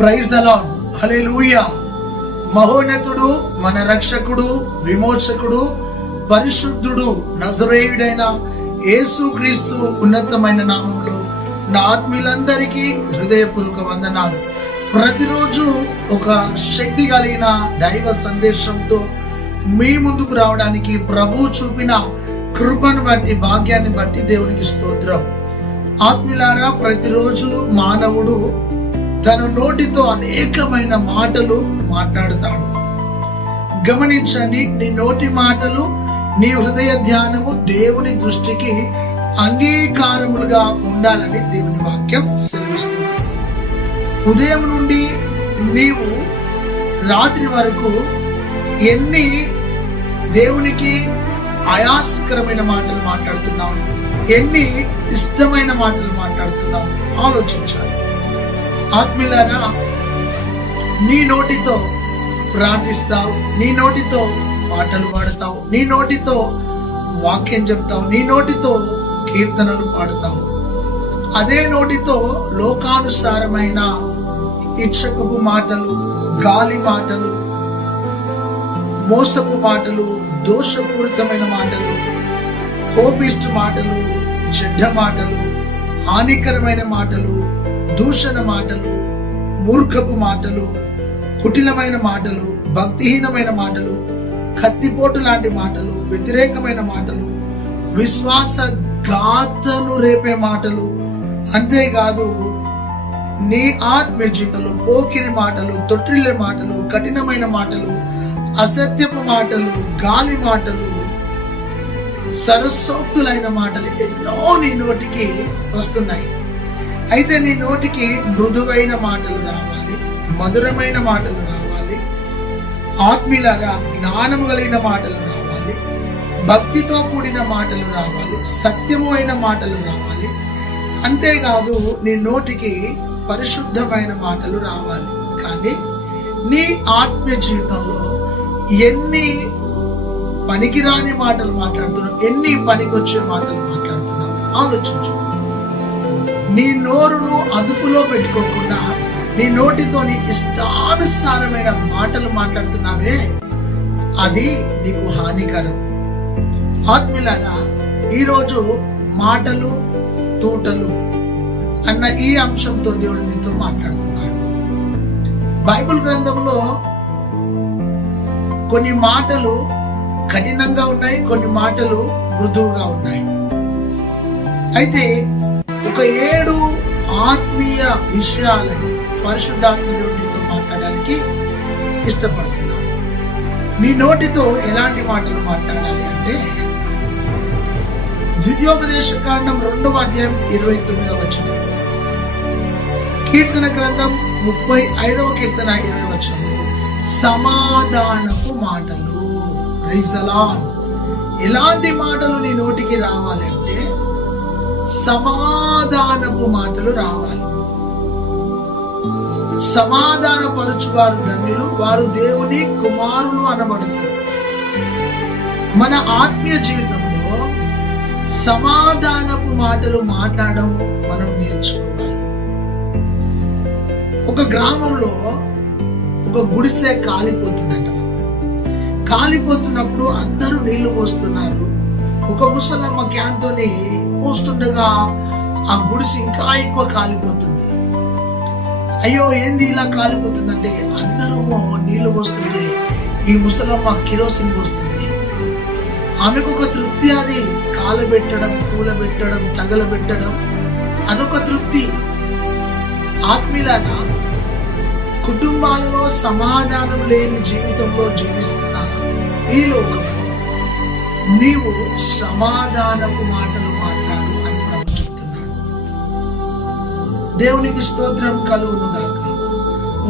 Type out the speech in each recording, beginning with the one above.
Praise the lord, హల్లెలూయా. మహోన్నతుడు, మన రక్షకుడు, విమోచకుడు, పరిశుద్ధుడు, నజరేయుడైన యేసుక్రీస్తు ఉన్నతమైన నామంలో నా ఆత్మీయులందరికీ హృదయపూర్వక వందనాలు. ప్రతిరోజు ఒక శక్తి కలిగిన దైవ సందేశంతో మీ ముందుకు రావడానికి ప్రభు చూపిన కృపను బట్టి, భాగ్యాన్ని బట్టి దేవునికి స్తోత్రం. ఆత్మీయులారా, ప్రతిరోజు మానవుడు తన నోటితో అనేకమైన మాటలు మాట్లాడుతాడు. గమనించండి, నీ నోటి మాటలు, నీ హృదయ ధ్యానము దేవుని దృష్టికి అంగీకారములుగా ఉండాలని దేవుని వాక్యం సెలవిస్తుంది. ఉదయం నుండి నీవు రాత్రి వరకు ఎన్ని దేవునికి ఆయాసకరమైన మాటలు మాట్లాడుతున్నావు, ఎన్ని ఇష్టమైన మాటలు మాట్లాడుతున్నావు ఆలోచించాలి. ఆత్మీయులారా, నీ నోటితో ప్రార్థిస్తావు, నీ నోటితో పాటలు పాడతావు, నీ నోటితో వాక్యం చెప్తావు, నీ నోటితో కీర్తనలు పాడతావు. అదే నోటితో లోకానుసారమైన ఇచ్చకపు మాటలు, గాలి మాటలు, మోసపు మాటలు, దోషపూరితమైన మాటలు, కోపిష్టి మాటలు, చెడ్డ మాటలు, హానికరమైన మాటలు, దూషణ మాటలు, మూర్ఖపు మాటలు, కుటిలమైన మాటలు, భక్తిహీనమైన మాటలు, కత్తిపోటు లాంటి మాటలు, వ్యతిరేకమైన మాటలు, విశ్వాస ఘాతను రేపే మాటలు, అంతేకాదు నీ ఆత్మీయ జీవితంలో పోకిరి మాటలు, తొట్టిల్లే మాటలు, కఠినమైన మాటలు, అసత్యపు మాటలు, గాలి మాటలు, సరస్సోక్తులైన మాటలు ఎన్నో నీ నోటికి వస్తున్నాయి. అయితే నీ నోటికి మృదువైన మాటలు రావాలి, మధురమైన మాటలు రావాలి, ఆత్మీయులారా జ్ఞానము కలిగిన మాటలు రావాలి, భక్తితో కూడిన మాటలు రావాలి, సత్యము అయిన మాటలు రావాలి. అంతేకాదు నీ నోటికి పరిశుద్ధమైన మాటలు రావాలి. కానీ నీ ఆత్మీయ జీవితంలో ఎన్ని పనికిరాని మాటలు మాట్లాడుతున్నావు, ఎన్ని పనికొచ్చే మాటలు మాట్లాడుతున్నావు ఆలోచించు. నీ నోరును అదుపులో పెట్టుకోకుండా నీ నోటితో నీ ఇష్టానుసారమైన మాటలు మాట్లాడుతున్నావే, అది నీకు హానికరం. ఆత్మీయులారా, ఈరోజు మాటలు తూటలు అన్న ఈ అంశంతో దేవుడు నీతో మాట్లాడుతున్నాడు. బైబిల్ గ్రంథంలో కొన్ని మాటలు కఠినంగా ఉన్నాయి, కొన్ని మాటలు మృదువుగా ఉన్నాయి. అయితే ఒక 7 ఆత్మీయ విషయాలను పరిశుద్ధాత్మ దేవుడు నీతో మాట్లాడడానికి ఇష్టపడుతున్నాడు. నీ నోటితో ఎలాంటి మాటలు మాట్లాడాలి అంటే, ద్వితీయోపదేశకాండం 2వ అధ్యాయం 29వ వచనం, కీర్తన గ్రంథం 35వ కీర్తన 20వ వచనంలో సమాధానపు మాటలు. Praise the lord. ఎలాంటి మాటలు నీ నోటికి రావాలి అంటే సమాధానపు మాటలు రావాలి. సమాధానపరచువారు ధన్యులు, వారు దేవుని కుమారులు అనబడతారు. మన ఆత్మీయ జీవితంలో సమాధానపు మాటలు మాట్లాడము మనం నేర్చుకోవాలి. ఒక గ్రామంలో ఒక గుడిసె కాలిపోతుందట. కాలిపోతున్నప్పుడు అందరూ నీళ్లు పోస్తున్నారు. ఒక ముసలమ్మ క్యాన్తోని పోస్తుండగా ఆ గుడిసె ఇంకా ఎక్కువ కాలిపోతుంది. అయ్యో, ఏంది ఇలా కాలిపోతుందంటే, అందరూ నీళ్లు పోస్తుంటే ఈ ముసలమ్మ కిరోసిన్ పోస్తుంది. ఆమెకు ఒక తృప్తి, అది కాలబెట్టడం, కూలబెట్టడం, తగలబెట్టడం, అదొక తృప్తి. ఆత్మీయులారా, కుటుంబాలలో సమాధానం లేని జీవితంలో జీవిస్తున్న ఈ లోకంలో నీవు సమాధానపు మాటలు మాట్లాడు అని ప్రభు చెప్తున్నాడు. దేవునికి స్తోత్రం కలుగును గాక.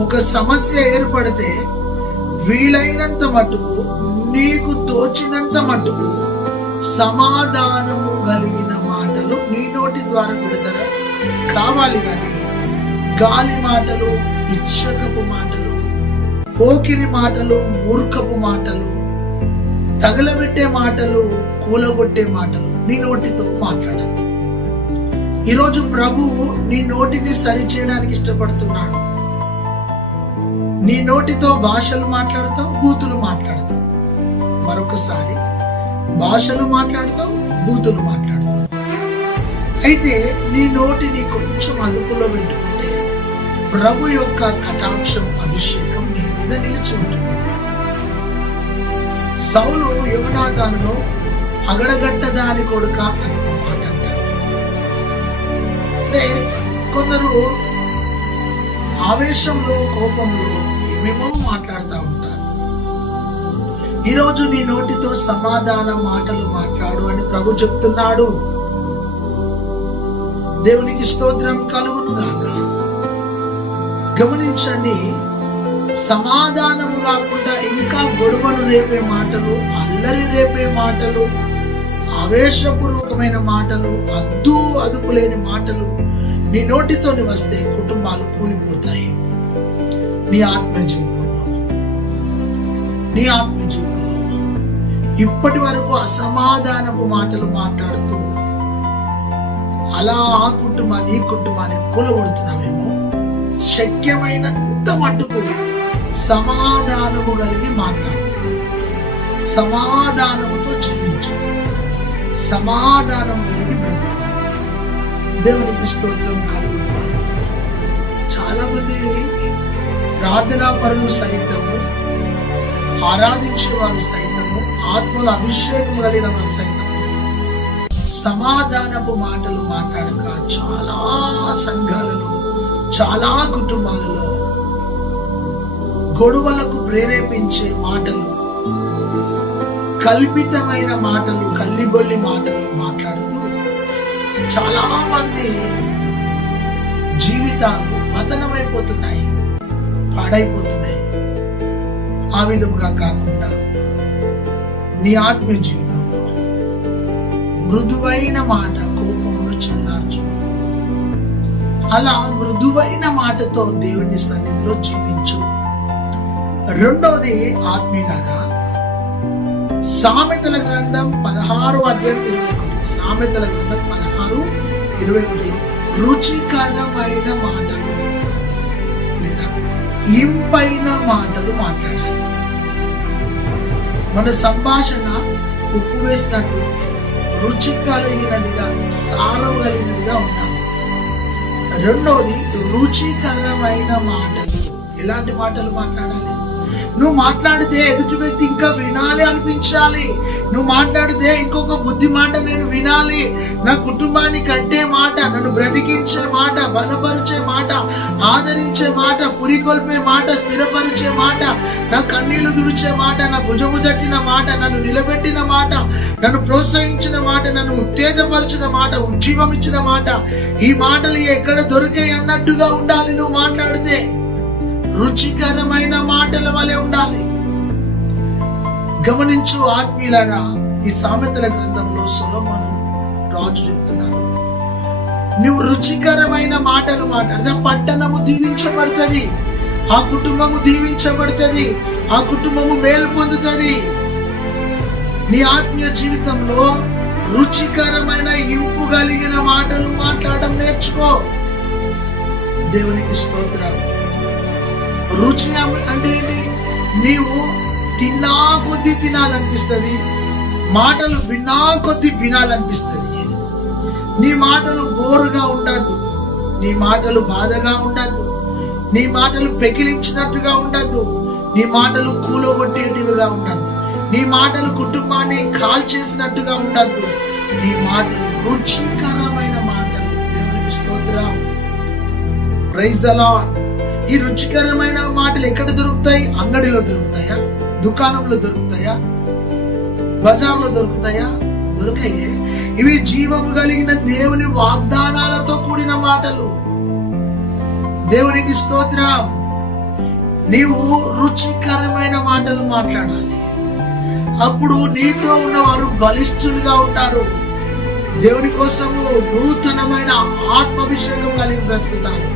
ఒక సమస్య ఏర్పడితే వీలైనంత మట్టుకు, నీకు తోచినంత మట్టుకు సమాధానము కలిగిన మాటలు నీ నోటి ద్వారా విడుదల కావాలి. కానీ గాలి మాటలు, ఇచ్చకపు మాటలు, పోకిరి మాటలు, మూర్ఖపు మాటలు, తగలబెట్టే మాటలు, కూలగొట్టే మాటలు నీ నోటితో మాట్లాడాలి. ఈరోజు ప్రభువు నీ నోటిని సరి చేయడానికి ఇష్టపడుతున్నాడు. నీ నోటితో భాషలు మాట్లాడతావు, బూతులు మాట్లాడతావు. మరొకసారి భాషలు మాట్లాడతావు, బూతులు మాట్లాడతావు. అయితే నీ నోటిని కొంచెం అదుపులో పెట్టుకుంటే ప్రభు యొక్క కటాక్షం, అభిషేకం నీ మీద నిలిచి ఉంటుంది. సౌలు యోనాతానును అగడగట్టదాని కొడుక అని ఒక మాట అంటాడు. అంటే కొందరు ఆవేశంలో, కోపంలో ఏమేమో మాట్లాడుతూ ఉంటారు. ఈరోజు నీ నోటితో సమాధాన మాటలు మాట్లాడు అని ప్రభు చెప్తున్నాడు. దేవునికి స్తోత్రం కలుగును గాక. గమనించండి, సమాధానము కాకుండా ఇంకా గొడవను రేపే మాటలు, అల్లరి రేపే మాటలు, ఆవేశపూర్వకమైన మాటలు, అదుపు లేని మాటలు నీ నోటితోని వస్తే కుటుంబాలు కూలిపోతాయి. నీ ఆత్మ జీవితంలో ఇప్పటి వరకు అసమాధానపు మాటలు మాట్లాడుతూ అలా ఆ కుటుంబాన్ని, ఈ కుటుంబాన్ని కూలగొడుతున్నామేమో. శక్యమైనంత మట్టుకు సమాధానము కలిగి మాట్లాడు, సమాధానముతో జీవించు, సమాధానం కలిగి బ్రతుకు. దేవునికి స్తోత్రం కలుగుతుంది. చాలా మంది ప్రార్థనా పరులు సైతము, ఆరాధించే వారు సైతము, ఆత్మల అభిషేకం కలిగిన వారు సైతము సమాధానపు మాటలు మాట్లాడక చాలా సంఘాలలో, చాలా కుటుంబాలలో గొడవలకు ప్రేరేపించే మాటలు, కల్పితమైన మాటలు, కల్లిబొల్లి మాటలు మాట్లాడుతూ చాలా మంది జీవితాలు పతనమైపోతున్నాయి, పాడైపోతున్నాయి. ఆ విధముగా కాకుండా నీ ఆత్మీయ జీవితంలో మృదువైన మాట కోపమును చల్లార్చు. అలా మృదువైన మాటతో దేవుని సన్నిధిలో జీవించు. రెండోది ఆత్మీయులారా, సామెతల గ్రంథం 16:21, సామెతల గ్రంథం 16:21 రుచికరమైన మాటలు లేదా ఇంపైన మాటలు మాట్లాడాలి. మన సంభాషణ ఉప్పు వేసినట్టు రుచి కలిగినదిగా, సారం కలిగినదిగా ఉండాలి. రెండోది రుచికరమైన మాటలు. ఎలాంటి మాటలు మాట్లాడాలి? నువ్వు మాట్లాడితే ఎదుటి వ్యక్తి ఇంకా వినాలి అనిపించాలి. నువ్వు మాట్లాడితే ఇంకొక బుద్ధి మాట నేను వినాలి. నా కుటుంబాన్ని కట్టే మాట, నన్ను బ్రతికించే మాట, బలపరిచే మాట, ఆదరించే మాట, పురికొల్పే మాట, స్థిరపరిచే మాట, నా కన్నీళ్లు తుడిచే మాట, నా భుజము తట్టిన మాట, నన్ను నిలబెట్టిన మాట, నన్ను ప్రోత్సహించిన మాట, నన్ను ఉత్తేజపరిచిన మాట, ఉజ్జీవం ఇచ్చిన మాట. ఈ మాటలు ఎక్కడ దొరికాయి అన్నట్టుగా ఉండాలి. నువ్వు మాట్లాడితే రుచికరమైన మాటల వలె ఉండాలి. గమనించు ఆత్మీయులారా, ఈ సామెతల గ్రంథంలో సొలొమోను రాజు చెప్తున్నాడు, నువ్వు రుచికరమైన మాటలు మాట్లాడితే పట్టణము దీవించబడుతుంది, ఆ కుటుంబము దీవించబడుతుంది, ఆ కుటుంబము మేలు పొందుతుంది. నీ ఆత్మీయ జీవితంలో రుచికరమైన ఇంపు కలిగిన మాటలు మాట్లాడడం నేర్చుకో. దేవునికి స్తోత్రం. రుచి అంటే ఏంటి? నీవు తిన్నా కొద్దీ తినాలనిపిస్తుంది, మాటలు విన్నా కొద్దీ వినాలనిపిస్తుంది. నీ మాటలు బోరుగా ఉండద్దు, నీ మాటలు బాధగా ఉండద్దు, నీ మాటలు పెకిలించినట్టుగా ఉండద్దు, నీ మాటలు కూలగొట్టేటివిగా ఉండద్దు, నీ మాటలు కుటుంబాన్ని కాల్చేసినట్టుగా ఉండద్దు. నీ మాటలు రుచికరమైన మాటలు. దేవునికి స్తోత్రం. Praise the lord. ఈ రుచికరమైన మాటలు ఎక్కడ దొరుకుతాయి? అంగడిలో దొరుకుతాయా? దుకాణంలో దొరుకుతాయా? బజార్లో దొరుకుతాయా? దొరకయే. ఇవి జీవము కలిగిన దేవుని వాగ్దానాలతో కూడిన మాటలు. దేవునికి స్తోత్రం. నీవు రుచికరమైన మాటలు మాట్లాడాలి. అప్పుడు నీతో ఉన్నవారు బలిష్ఠులుగా ఉంటారు. దేవుని కోసము నూతనమైన ఆత్మాభిషేకం కలిగి బ్రతుకుతారు.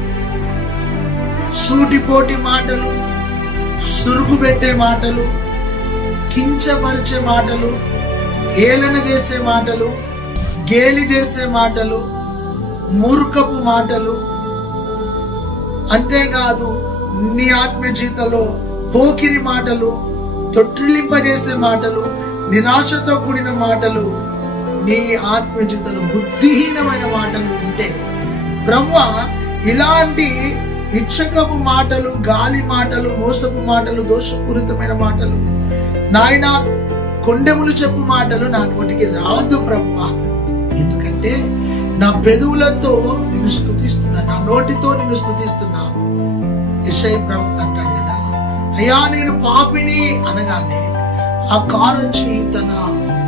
సూటిపోటి మాటలు, సురుగు పెట్టే మాటలు, కించపరిచే మాటలు, ఏలన చేసే మాటలు, గేలి చేసే మాటలు, మూర్ఖపు మాటలు, అంతేకాదు నీ ఆత్మీయ జీవితంలో పోకిరి మాటలు, తొట్టిల్లింపజేసే మాటలు, నిరాశతో కూడిన మాటలు, నీ ఆత్మీయ జీవితంలో బుద్ధిహీనమైన మాటలు ఉంటే ప్రభువా ఇలాంటి ఇచ్చకపు మాటలు, గాలి మాటలు, మోసపు మాటలు, దోషపూరితమైన మాటలు, నాయన కొండెములు చెప్పు మాటలు నా నోటికి రావద్దు ప్రభువా. ఎందుకంటే నా పెదవులతో నిన్ను స్తుతిస్తున్నా, నా నోటితో నిన్ను స్తుతిస్తున్నా. యెషయా ప్రవక్త అంటాడు కదా, అయ్యా నేను పాపిని అనగానే ఆ కారు వచ్చి తన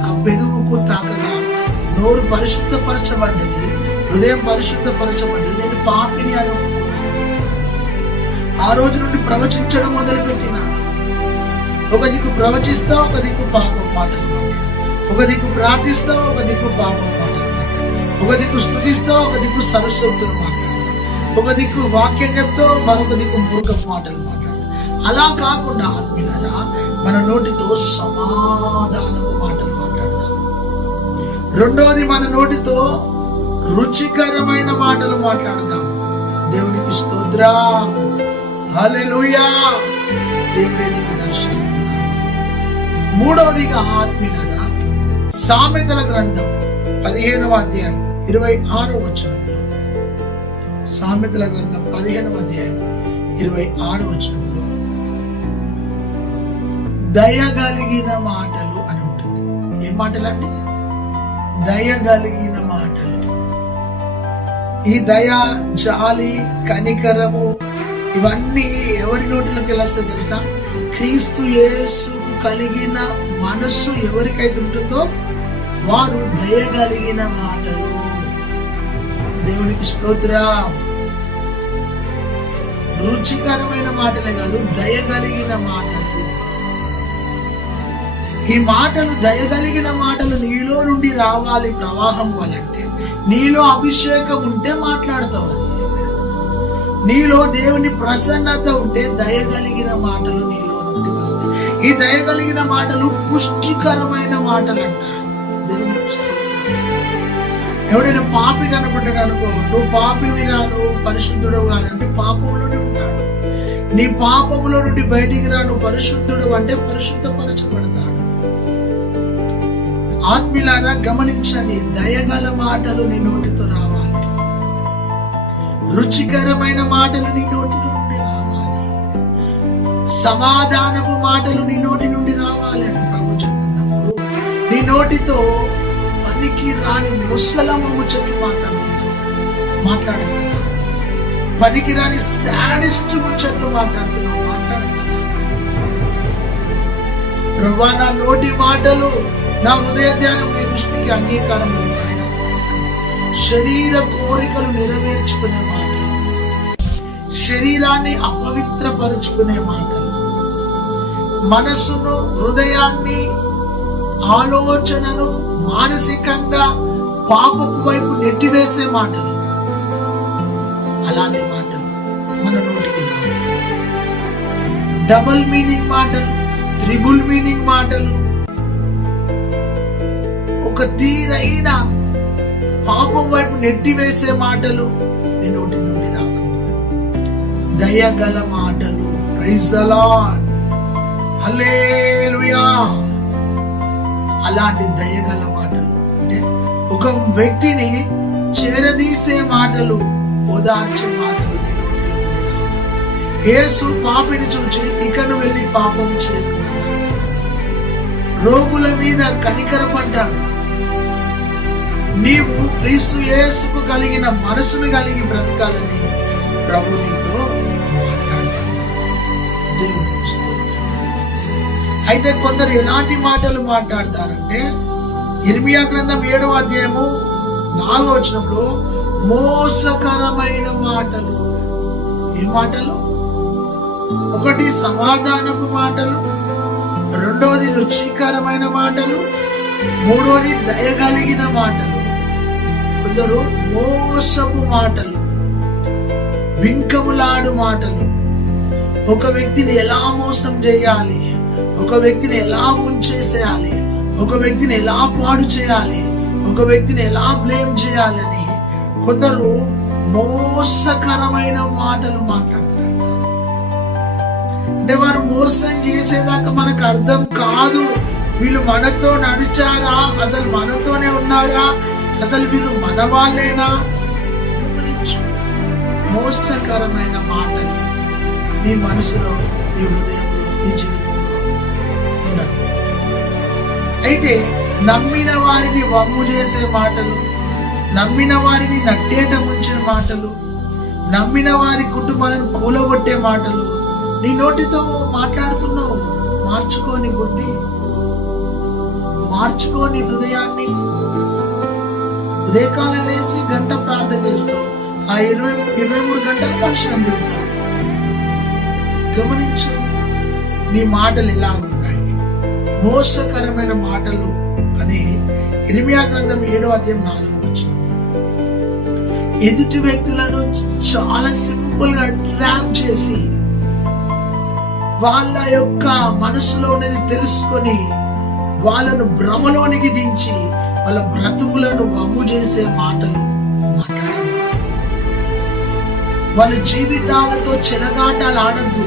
ఆ పెదవుకు తాకగా నోరు పరిశుద్ధపరచబడ్డది, హృదయం పరిశుద్ధపరచబడ్డది. నేను పాపిని అని ఆ రోజు నుండి ప్రవచించడం మొదలుపెట్టిన. ఒక దిక్కు ప్రవచిస్తా, ఒక దిక్కు పాపం మాటలు, ఒక దిక్కు ప్రార్థిస్తావు, ఒక దిక్కు పాపం మాటలు, ఒక దిక్కు స్తుతిస్తావు, ఒక దిక్కు సరస్వతులు మాట్లాడతావు, ఒక దిక్కు వాక్యం చెప్తావు, మరొక దిక్కు మూర్ఖపు మాటలు మాట్లాడతావు. అలా కాకుండా ఆత్మీయులారా మన నోటితో సమాధానపు మాటలు మాట్లాడతాం. రెండోది మన నోటితో రుచికరమైన మాటలు మాట్లాడతాం. దేవునికి స్తోత్రం, హల్లెలూయా. దేవుడే నిన్ను దర్శిస్తున్నాడు. మూడవదిగా ఆత్మీయులారా సామెతల గ్రంథం 15వ అధ్యాయం 26వ వచనంలో, సామెతల గ్రంథం 15వ అధ్యాయం 26వ వచనంలో దయగలిగిన మాటలు అని ఉంటుంది. ఏం మాటలు అండి? దయగలిగిన మాటలు. ఈ దయ, జాలి, కనికరము ఇవన్నీ ఎవరి నోటిలోకి వెళ్ళొస్తాయో తెలుసా? క్రీస్తు యేసుకు కలిగిన మనస్సు ఎవరికైతే ఉంటుందో వారు దయగలిగిన మాటలు. దేవునికి స్తోత్రం. రుచికరమైన మాటలే కాదు, దయగలిగిన మాటలు. ఈ మాటలు, దయగలిగిన మాటలు నీలో నుండి రావాలి ప్రవాహం వలంటే, నీలో అభిషేకం ఉంటే మాట్లాడతావు. అది నీలో దేవుని ప్రసన్నత ఉంటే దయగలిగిన మాటలు నీలో నుండి వస్తాయి. ఈ దయగలిగిన మాటలు పుష్టికరమైన మాటలు అంట. దేవుని ఎవడైనా పాపి కనపడ్డాడు అనుకో, నువ్వు పాపివిరా, నువ్వు పరిశుద్ధుడు కాదంటే పాపంలోనే ఉంటాడు. నీ పాపములో నుండి బయటికి రా, నువ్వు పరిశుద్ధుడు అంటే పరిశుద్ధపరచబడతాడు. ఆత్మీయులారా గమనించండి, దయగల మాటలు నీ నోటితో రావాలి, రుచికరమైన మాటలు నీ నోటి నుండి రావాలి, సమాధానపు మాటలు నీ నోటి నుండి రావాలి అని ప్రభు చెప్తున్నప్పుడు నీ నోటితో పనికి రాని ముసలమ్మ చెప్పి మాట్లాడగలవు, పనికి రాని శాడిస్ట్ ముచ్చట్లు మాట్లాడుతున్నావు. ప్రభువా నా నోటి మాటలు, నా హృదయ ధ్యానం నీ దృష్టికి అంగీకారం ఉంటాయి. శరీర కోరికలు నెరవేర్చుకునే మాటలు, శరీరాన్ని అపవిత్రపరుచుకునే మాటలు, మనసును, హృదయాన్ని, ఆలోచనను మానసికంగా పాపపు వైపు నెట్టివేసే మాటలు, అలాంటి మాటలు మన నోటికి రావు. డబుల్ మీనింగ్ మాటలు, త్రిబుల్ మీనింగ్ మాటలు, ఒక తీరైన పాపం వైపు నెట్టివేసే మాటలు నీ నోటి నుండి రావద్దు. దయగల మాటలు. ప్రైజ్ ద లార్డ్, హల్లెలూయా. అలాంటి దయగల మాటలు అంటే ఒక వ్యక్తిని చేరదీసే మాటలు, ఓదార్చే మాటలు నీ నోటి నుండి రావాలి. యేసు పాపిని చూచి ఇకను వెళ్ళి పాపం చేయకుండా రోగుల మీద కనికరపడ్డాడు. నీవు క్రీస్తు యేసుకు కలిగిన మనసును కలిగి బ్రతకాలని ప్రభు నీతో మాట్లాడతాడు. దేవుని అయితే కొందరు ఎలాంటి మాటలు మాట్లాడతారంటే, ఇర్మియా గ్రంథం 7వ అధ్యాయము 4వ వచనంలో మోసకరమైన మాటలు. ఈ మాటలు ఒకటి సమాధానపు మాటలు, రెండవది రుచికరమైన మాటలు, మూడవది దయగలిగిన మాటలు. కొందరు మోసపు మాటలు, వింకములాడు మాటలు, ఒక వ్యక్తిని ఎలా మోసం చేయాలి, ఒక వ్యక్తిని ఎలా ముంచేసేయాలి, ఒక వ్యక్తిని ఎలా పాడు చేయాలి, ఒక వ్యక్తిని ఎలా బ్లేమ్ చేయాలి అని కొందరు మోసకరమైన మాటలు మాట్లాడుతున్నారు. అంటే వారు మోసం చేసేదాకా మనకు అర్థం కాదు. వీళ్ళు మనతో నడిచారా, అసలు మనతోనే ఉన్నారా, అసలు వీళ్ళు మన వాళ్ళేనా? మోసకరమైన మాటలు నీ మనసులో, నీ హృదయంలో, నీ జీవితంలో ఉండదు. అయితే నమ్మిన వారిని వమ్ము చేసే మాటలు, నమ్మిన వారిని నట్టేట ముంచిన మాటలు, నమ్మిన వారి కుటుంబాలను కూలగొట్టే మాటలు నీ నోటితో మాట్లాడుతున్నావు. మార్చుకోని బుద్ధి, మార్చుకోని హృదయాన్ని. ఉదయకాలం వేసి గంట ప్రార్థన చేస్తావు, ఆ 23 గంటలు మనుషులను తిరుగుతావు. గమనించు నీ మాటలు ఎలా ఉన్నాయి. మోసకరమైన మాటలు అని ఇర్మియా గ్రంథం 7వ అధ్యాయం 4వ వచనం. ఎదుటి వ్యక్తులను చాలా సింపుల్ గా ట్రాప్ చేసి వాళ్ళ యొక్క మనసులో ఉన్నది తెలుసుకొని వాళ్ళను భ్రమలోనికి దించి వాళ్ళ బ్రతుకులను వమ్ము చేసే మాటలు మాట్లాడద్దు. వాళ్ళ జీవితాలతో చెలగాటాలు ఆడద్దు.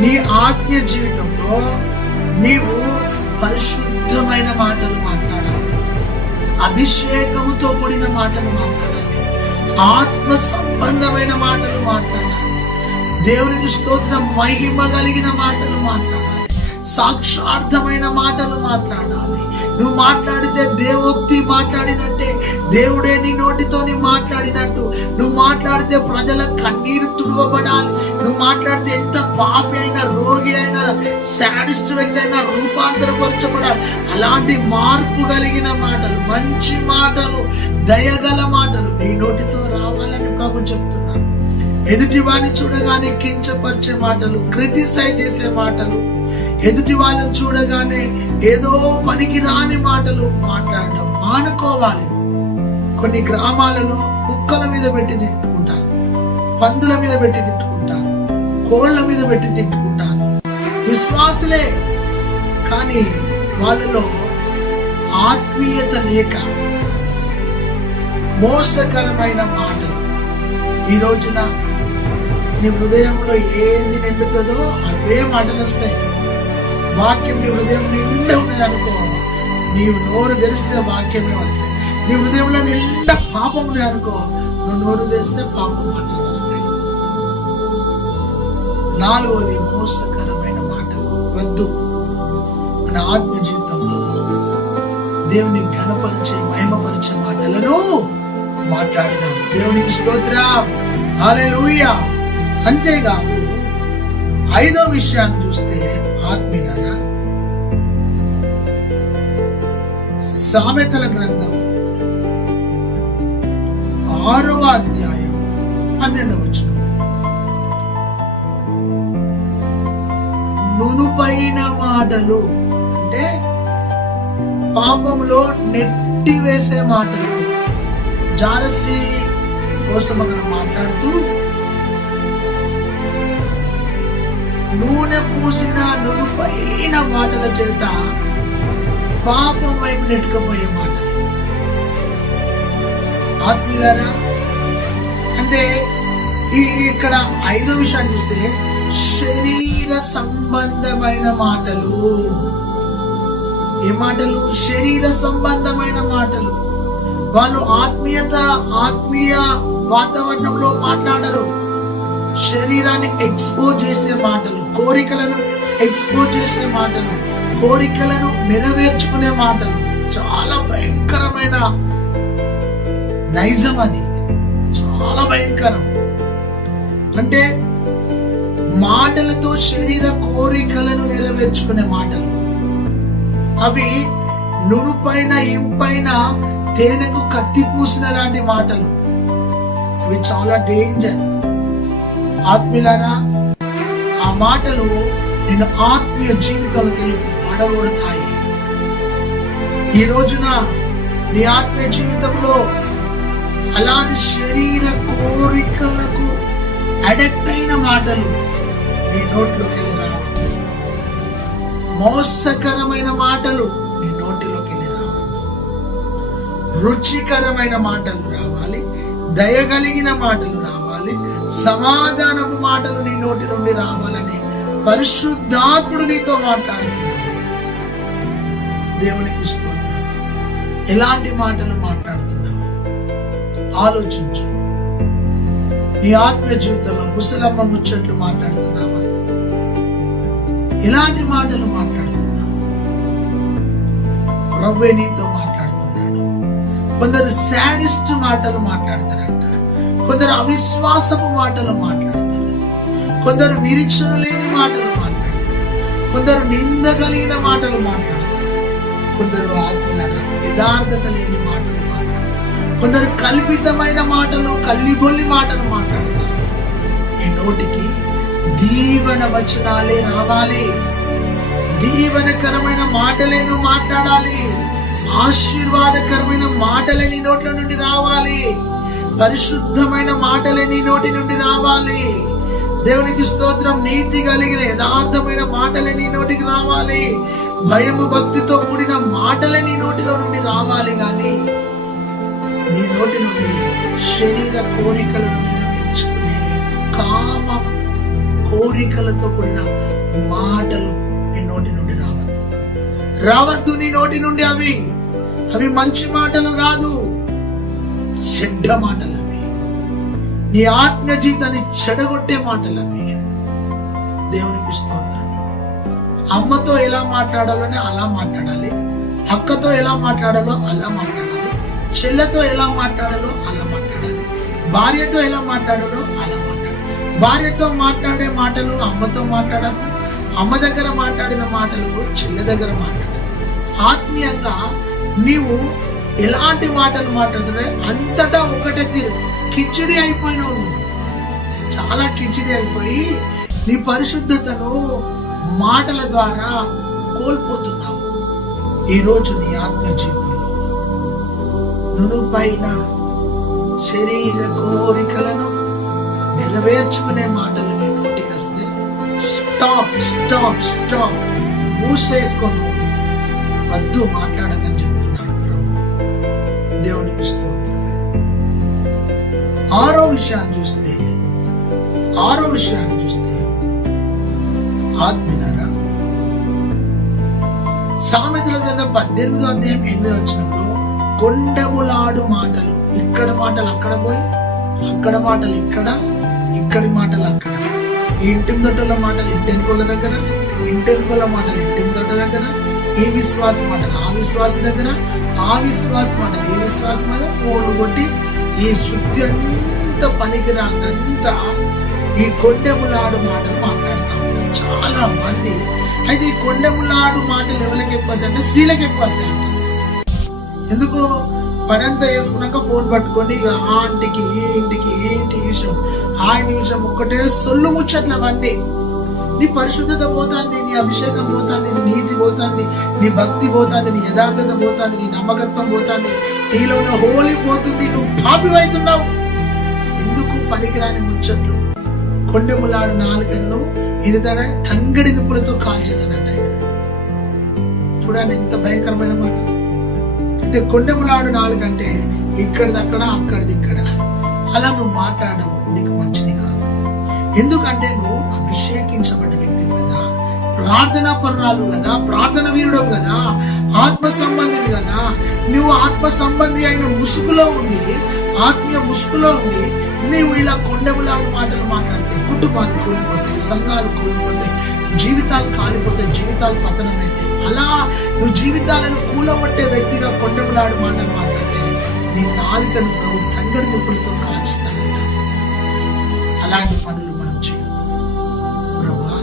నీ ఆత్మీయ జీవితంలో నీవు పరిశుద్ధమైన మాటలు మాట్లాడాలి, అభిషేకముతో కూడిన మాటలు మాట్లాడాలి, ఆత్మ సంబంధమైన మాటలు మాట్లాడాలి, దేవునికి స్తోత్రం మహిమ కలిగిన మాటలు మాట్లాడాలి, సాక్షార్థమైన మాటలు మాట్లాడాలి. నువ్వు మాట్లాడితే దేవోక్తి మాట్లాడినట్టే, దేవుడే నీ నోటితోని మాట్లాడినట్టు. నువ్వు మాట్లాడితే ప్రజల కన్నీరు తుడవబడాలి. నువ్వు మాట్లాడితే ఎంత పాపి అయినా, రోగి అయినా, శాడిస్ట్ వ్యక్తి అయినా రూపాంతరపరచబడాలి. అలాంటి మార్పు కలిగిన మాటలు, మంచి మాటలు, దయగల మాటలు నీ నోటితో రావాలని ప్రభు చెప్తున్నాడు. ఎదుటి వారిని చూడగానే కించపరిచే మాటలు, క్రిటిసైజ్ చేసే మాటలు, ఎదుటి వాళ్ళని చూడగానే ఏదో పనికి రాని మాటలు మాట్లాడడం మానుకోవాలి. కొన్ని గ్రామాలలో కుక్కల మీద పెట్టి తిట్టుకుంటారు, పందుల మీద పెట్టి తిట్టుకుంటారు, కోళ్ల మీద పెట్టి తిట్టుకుంటారు. విశ్వాసులే కానీ వాళ్ళలో ఆత్మీయత లేక మోసకరమైన మాటలు. ఈ రోజున నీ హృదయంలో ఏది నిండుతుందో అవే మాటలు వస్తాయి. వాక్యం నీ హృదయం నిండా ఉన్నది అనుకో, నీవు నోరు తెరిస్తే వాక్యమే వస్తాయి. నీ హృదయంలో నిండా పాపం ఉంది అనుకో, నువ్వు నోరు తెరిస్తే పాపం మాటలు వస్తాయి. 4వది మోసకరమైన మాటలు వద్దు. మన ఆత్మ జీవితంలో దేవుని ఘనపరిచే, మహిమపరిచే మాటలను మాట్లాడదాం. దేవునికి స్తోత్రం, హల్లెలూయా. అంతేకాదు 5వ విషయాన్ని చూస్తే ఆత్మీయులారా, సామెతల గ్రంథం 6వ అధ్యాయం 12వ వచనం. నునుపైన మాటలు అంటే పాపంలో నెట్టివేసే మాటలు. జారశ్రీ కోసం అక్కడ మాట్లాడుతూ నూనె పూసిన నునుపైన మాటల చేత పాపం వైపు నెట్టుకుపోయే మాటలు. ఆత్మీయులారా, అంటే ఇక్కడ 5వ విషయాన్ని చూస్తే శరీర సంబంధమైన మాటలు. ఏ మాటలు? శరీర సంబంధమైన మాటలు. వాళ్ళు ఆత్మీయ వాతావరణంలో మాట్లాడరు. శరీరాన్ని ఎక్స్పోజ్ చేసే మాటలు, కోరికలను ఎక్స్పోజ్ చేసే మాటలు, కోరికలను నెరవేర్చుకునే మాటలు. చాలా భయంకరమైన నైజం అది, చాలా భయంకరం. అంటే మాటలతో శరీర కోరికలను నెరవేర్చుకునే మాటలు. అవి నునుపైన ఇంపైన తేనెకు కత్తి పూసిన లాంటి మాటలు. అవి చాలా డేంజర్. ఆత్మీయులారా, ఆ మాటలు నిన్ను ఆత్మీయ జీవితాలకి పడగొడతాయి. ఈ రోజున నీ ఆత్మీయ జీవితంలో అలాంటి శరీర కోరికలకు అడిక్ట్ అయిన మాటలు నీ నోట్లోకి రావద్దు. మోసకరమైన మాటలు నీ నోటిలోకి రావద్దు. రుచికరమైన మాటలు రావాలి, దయగలిగిన మాటలు రావాలి, సమాధానపు మాటలు నీ నోటి నుండి రావాలని పరిశుద్ధాత్ముడు నీతో మాట్లాడుతున్నాడు. దేవునికి స్తోత్రం. ఎలాంటి మాటలు మాట్లాడుతున్నావు ఆలోచించు. నీ ఆత్మ జీవితంలో ముసలమ్మ ముచ్చట్లు మాట్లాడుతున్నావా? ఎలాంటి మాటలు మాట్లాడుతున్నావు? ప్రభువే నీతో మాట్లాడుతున్నాడు. కొందరు శాడిస్ట్ మాటలు మాట్లాడతారంట, కొందరు అవిశ్వాసపు మాటలు మాట్లాడతారు, కొందరు నిరీక్షణ లేని మాటలు మాట్లాడతారు, కొందరు నింద కలిగిన మాటలు మాట్లాడతారు, కొందరు ఆత్మలాగా యథార్థత లేని మాటలు మాట్లాడతారు, కొందరు కల్పితమైన మాటలు కల్లిబొల్లి మాటలు మాట్లాడతారు. ఈ నోటికి దీవెన వచనాలే రావాలి, దీవెనకరమైన మాటలే నువ్వు మాట్లాడాలి, ఆశీర్వాదకరమైన మాటలే నీ నోట్ల నుండి రావాలి, పరిశుద్ధమైన మాటలే నీ నోటి నుండి రావాలి. దేవునికి స్తోత్రం. నీతి కలిగిన యథార్థమైన మాటలే నీ నోటికి రావాలి, భయము భక్తితో కూడిన మాటలే నీ నోటిలో నుండి రావాలి. కానీ నీ నోటి నుండి శరీర కోరికలను నెరవేర్చుకునే కామ కోరికలతో కూడిన మాటలు నీ నోటి నుండి రావద్దు. నీ నోటి నుండి అవి మంచి మాటలు కాదు, చెడ్డ మాటలు అవి. నీ ఆత్మ జీవితాన్ని చెడగొట్టే మాటలు అవి. దేవునికి స్తోత్రం. అమ్మతో ఎలా మాట్లాడాలో అలా మాట్లాడాలి, అక్కతో ఎలా మాట్లాడాలో అలా మాట్లాడాలి, చెల్లెతో ఎలా మాట్లాడాలో అలా మాట్లాడాలి, భార్యతో ఎలా మాట్లాడాలో అలా మాట్లాడాలి. భార్యతో మాట్లాడే మాటలు అమ్మతో మాట్లాడద్దు, అమ్మ దగ్గర మాట్లాడిన మాటలు చెల్లె దగ్గర మాట్లాడాలి. ఆత్మీయంగా నీవు ఎలాంటి మాటలు మాట్లాడుతున్నావు అంతటా ఒకటే తీరు. కిచిడి అయిపోయినావు నువ్వు, చాలా కిచిడి అయిపోయి నీ పరిశుద్ధతను మాటల ద్వారా కోల్పోతున్నావు. ఈరోజు నీ ఆత్మ జీవితంలో నునుపైన శరీర కోరికలను నెరవేర్చుకునే మాటలు నీ నోటికి వస్తే స్టాప్ స్టాప్ స్టాప్, మూసేసుకోను, వద్దు, మాట్లాడకని చెప్తున్నాడు ప్రభు. దేవునికి స్తోత్రం. ఆరో విషయాన్ని చూస్తే ఆత్మీయులారా, సామెతల గ్రంథం 18వ అధ్యాయం 8వ వచనంలో కొండములాడు మాటలు, ఇక్కడ మాటలు అక్కడ పోయి, అక్కడ మాటలు ఇక్కడ, ఇక్కడి మాటలు అక్కడ, ఈ ఇంటి దొడ్డల మాటలు ఇంటెనుకోళ్ళ దగ్గర, ఇంటెనుకోళ్ళ మాటలు ఇంటి దొడ్డ దగ్గర, ఈ విశ్వాస మాటలు ఆ విశ్వాస దగ్గర, ఆ విశ్వాస మాటలు ఈ విశ్వాసం మీద ఫోన్ కొట్టి ఈ శుద్ధి అంతా పనికిరాకంతా ఈ కొండెములాడు మాటలు మాట్లాడుతూ ఉంటారు చాలా మంది. అయితే ఈ కొండెములాడు మాటలు ఎవరికి ఎక్కువ వస్తాయంటే స్త్రీలకు ఎక్కువ వస్తాయంట. ఎందుకు? పనంతా వేసుకున్నాక ఫోన్ పట్టుకొని ఇక ఆ ఇంటికి ఈ ఇంటికి ఏంటి విషయం, ఆయన విషయం ఒక్కటే సొల్లు ముచ్చట్లు అవన్నీ. నీ పరిశుద్ధత పోతుంది, నీ అభిషేకం పోతుంది, నీ నీతి పోతుంది, నీ భక్తి పోతుంది, నీ యథార్థత పోతుంది, నీ నమ్మకత్వం పోతుంది, నీలో ఉన్న హోలీ పోతుంది, నువ్వు పాపివైతున్నావు. ఎందుకు? పనికిరాని ముచ్చట్లు. కొండెములాడు నాలుకను ఇనితడ తంగడి నిప్పులతో కాల్ చేస్తాడంట ఆయన. చూడండి ఎంత భయంకరమైన మాట. అయితే కొండెములాడు నాలుకంటే ఇక్కడిది అక్కడ, అక్కడిది ఇక్కడ. అలా నువ్వు మాట్లాడవు, నీకు మంచిది కాదు. ఎందుకంటే నువ్వు అభిషేకించబడ్డ వ్యక్తి కదా, ప్రార్థనా పర్రాలు కదా, ప్రార్థన వీరుడవు కదా, ఆత్మ సంబంధిని కదా. నువ్వు ఆత్మ సంబంధి అయిన ముసుగులో ఉండి, ఆత్మీయ ముసుగులో ఉండి నీవు ఇలా కొండములాడు మాటలు మాట్లాడితే కుటుంబాలు కూలిపోతాయి, సంఘాలు కూలిపోతాయి, జీవితాలు కాలిపోతాయి, జీవితాలు పతనమైతాయి. అలా నువ్వు జీవితాలను కూలగొట్టే వ్యక్తిగా కొండములాడు మాటలు మాట్లాడితే నీ నాలుకను ప్రభు తంగడి నిప్పులతో కాల్చుతాడంట. అలాంటి పనులు మనం చేయదు. ప్రభా,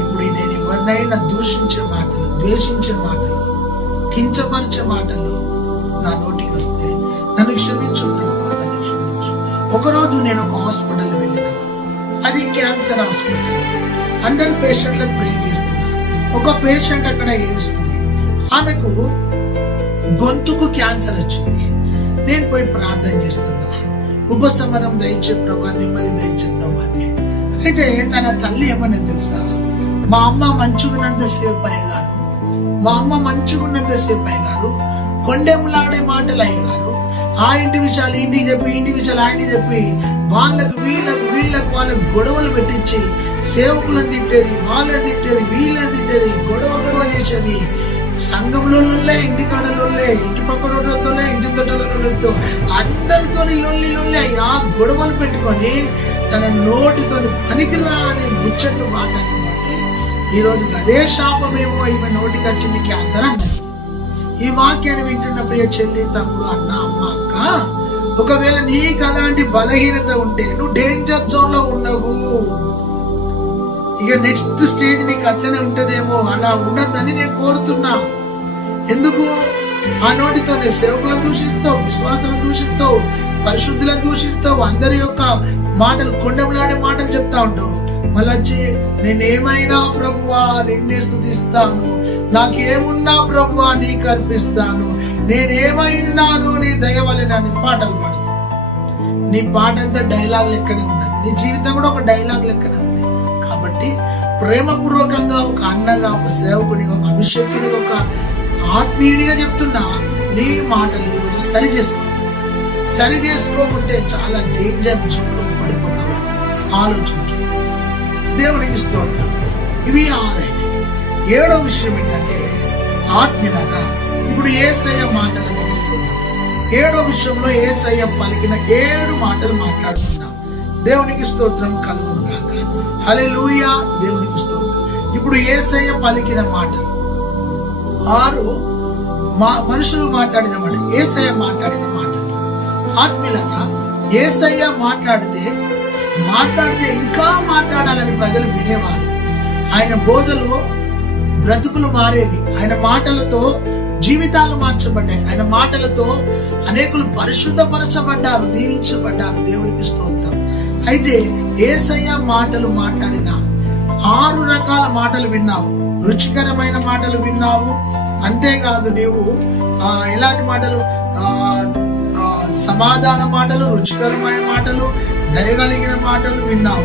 ఇప్పుడు నేను ఎవరినైనా దూషించే మాటలు, ద్వేషించే మాటలు, కించపరిచే మాటలు నా నోటికి వస్తే నన్ను క్షమించు ప్రభా, నన్ను క్షమించు. ఒకరోజు నేను ఒక హాస్పిటల్ వెళ్ళిన, అది క్యాన్సర్ హాస్పిటల్. అందరు పేషెంట్లకు ప్రే చేస్తున్నారు. ఒక పేషెంట్ అక్కడ ఏడుస్తుంది, ఆమెకు గొంతుకు క్యాన్సర్ వచ్చింది. నేను పోయి ప్రార్థన చేస్తున్నా, ఉపశమనం దయచే ప్రభా, నెమ్మది దయచే ప్రభా. అయితే తన తల్లి ఏమన్నా తెలుసా? మా అమ్మ మంచుకున్నంతసేపు అయ్యగారు, మా అమ్మ మంచుకున్నంతసేపు అయ్యగారు కొండెములాడే మాటలు అయ్యగారు ఆ ఇంటి విషయాలు ఇంటికి చెప్పి, ఇంటి విషయాలు ఆయనకి చెప్పి, వాళ్ళకు గొడవలు పెట్టించి సేవకులను తిట్టేది, వాళ్ళని తిట్టేది, వీళ్ళని తిట్టేది, గొడవ చేసేది. సంఘంలో ఇంటి కాడలోళ్ళే, ఇంటి పక్కనోళ్ళతోనే, ఇంటి తోటలతో అందరితో లొల్లి ఆ గొడవలు పెట్టుకొని తన నోటితో పనికిరా అని ముచ్చట్లు మాట్లాడిందంటే ఈరోజు అదే శాపమేమో ఈమె నోటికి వచ్చింది, క్యాన్సర్ అన్నది. ఈ వాక్యాన్ని వింటున్న ప్రియ చెల్లి, తమ్ముడు, అన్న, అమ్మ, అక్క, ఒకవేళ నీకు అలాంటి బలహీనత ఉంటే నువ్వు డేంజర్ జోన్ లో ఉన్నావు. ఇక నెక్స్ట్ స్టేజ్ నీకు అట్లనే ఉంటదేమో. అలా ఉండద్దని నేను కోరుతున్నా. ఎందుకు? ఆ నోటితోనే సేవకులను దూషిస్తావు, విశ్వాసాలను దూషిస్తావు, పరిశుద్ధులను దూషిస్తావు, అందరి యొక్క మాటలు, కొండములాడే మాటలు చెప్తా ఉంటావు. మళ్ళీ వచ్చి నేనేమైనా ప్రభువా నిన్నే స్తుతిస్తాను, నాకేమున్నా ప్రభువా నీకు అర్పిస్తాను, నేనేమైనాను నీ దయ వలన అని పాటలు పాడుతావు. నీ పాట అంతా డైలాగ్ లెక్కనే ఉన్నది, నీ జీవితం కూడా ఒక డైలాగ్ లెక్కనే ఉంది. కాబట్టి ప్రేమపూర్వకంగా ఒక అన్నగా, ఒక సేవకుని, ఒక అభిషేకుని, ఒక ఆత్మీయుడిగా చెప్తున్నా, నీ మాటలు ఈరోజు సరి చేసుకోకుంటే చాలా డేంజర్ జోన్లో పడిపోతావు. ఆలోచించు. దేవునికి స్తోత్రం. ఇవి 6. 7వ విషయం ఏంటంటే ఆత్మీయంగా ఇప్పుడు యేసయ్య మాటల దగ్గరికి పోదాం. 7వ విషయంలో యేసయ్య పలికిన 7 మాటలు మాట్లాడుకుందాం. దేవునికి స్తోత్రం కలుగును గాక. హల్లెలూయా. దేవునికి స్తోత్రం. ఇప్పుడు యేసయ్య పలికిన మాటలు 6 మనుషులు మాట్లాడిన మాట, యేసయ్య మాట్లాడిన మాటలు. ఆత్మీయంగా యేసయ్య మాట్లాడితే ఇంకా మాట్లాడాలని ప్రజలు వినేవారు. ఆయన బోధలు బ్రతుకులు మారేవి. ఆయన మాటలతో జీవితాలు మార్చబడ్డాయి. ఆయన మాటలతో అనేకులు పరిశుద్ధపరచబడ్డారు, దీవించబడ్డారు. దేవునికి స్తోత్రం. అయితే యేసయ్య మాటలు మాట్లాడిన 6 రకాల మాటలు విన్నావు. రుచికరమైన మాటలు విన్నావు. అంతేకాదు, నీవు ఎలాంటి మాటలు? సమాధాన మాటలు, రుచికరమైన మాటలు, దయగలిగిన మాటలు విన్నావు.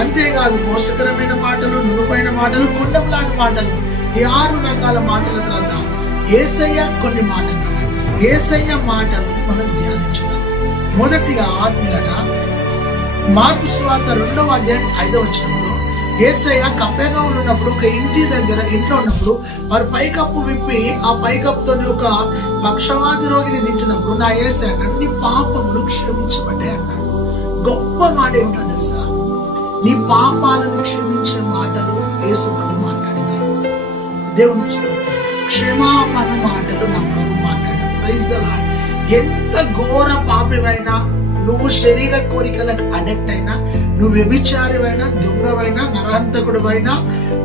అంతేకాదు, మోసకరమైన మాటలు, నునుపైన మాటలు, కొండములాంటి మాటలు. ఈ 6 రకాల మాటల తర్వాత యేసయ్య కొన్ని మాటలు, యేసయ్య మాటలు మనం ధ్యానించుదాం. మొదటిగా ఆత్మీయులుగా మార్కు సువార్త 2వ అధ్యాయం 5వ వచనంలో యేసయ్య కపెర్నౌములో ఉన్నప్పుడు ఒక ఇంట్లో ఉన్నప్పుడు వారు పైకప్పు విప్పి ఆ పైకప్పుతో ఒక పక్షవాది రోగిని దించినప్పుడు నా యేసయ్య అన్నాడు, నీ పాపములు క్షమించబడ్డాయి అన్నాడు. గొప్ప మాట ఏమిటో తెలుసా? నీ పాపాలను క్షమించే మాటలు యేసు ప్రభు మాట్లాడినాడు. దేవునికి స్తోత్రం. క్షమాపణ మాటలు నా ప్రభు మాట్లాడాడు. Praise the lord. ఎంత ఘోర పాపివైనా, నువ్వు శరీర కోరికలకు అడిక్ట్ అయినా, నువ్వు వ్యభిచారివైనా, దొంగవైనా, నరహంతకుడివైనా,